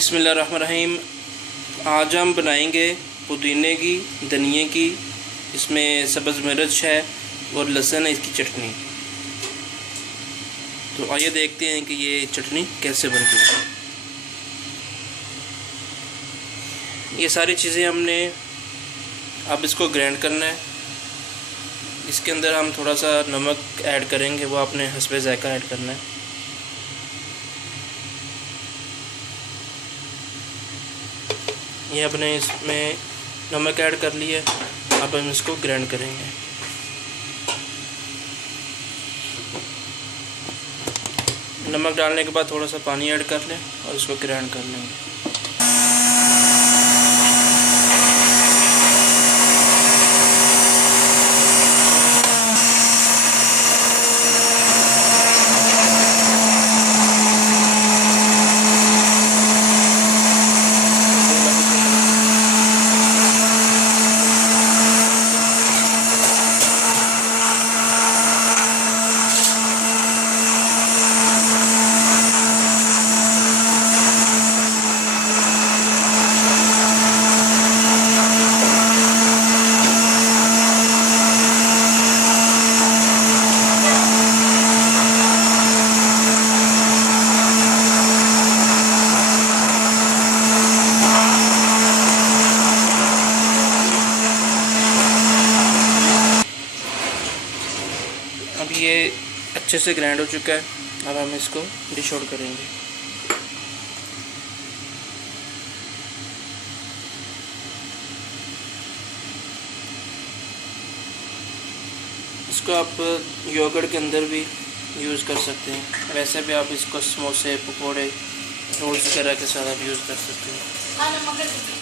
बिस्मिल्लाहिर्रहमानिर्रहीम। आज हम बनाएंगे पुदीने की, धनिए की, इसमें सब्ज़ मिर्च है और लहसुन है, इसकी चटनी। तो आइए देखते हैं कि ये चटनी कैसे बनती है। ये सारी चीज़ें हमने अब इसको ग्राइंड करना है। इसके अंदर हम थोड़ा सा नमक ऐड करेंगे, वो अपने हस्बे ज़ायका ऐड करना है। ये अपने इसमें नमक ऐड कर लिया। अब हम इसको ग्राइंड करेंगे। नमक डालने के बाद थोड़ा सा पानी ऐड कर लें और इसको ग्राइंड कर लेंगे। अब ये अच्छे से ग्राइंड हो चुका है। अब हम इसको डिश आउट करेंगे। इसको आप योगर्ट के अंदर भी यूज़ कर सकते हैं। वैसे भी आप इसको समोसे, पकोड़े, रोल्स वगैरह के साथ आप यूज़ कर सकते हैं।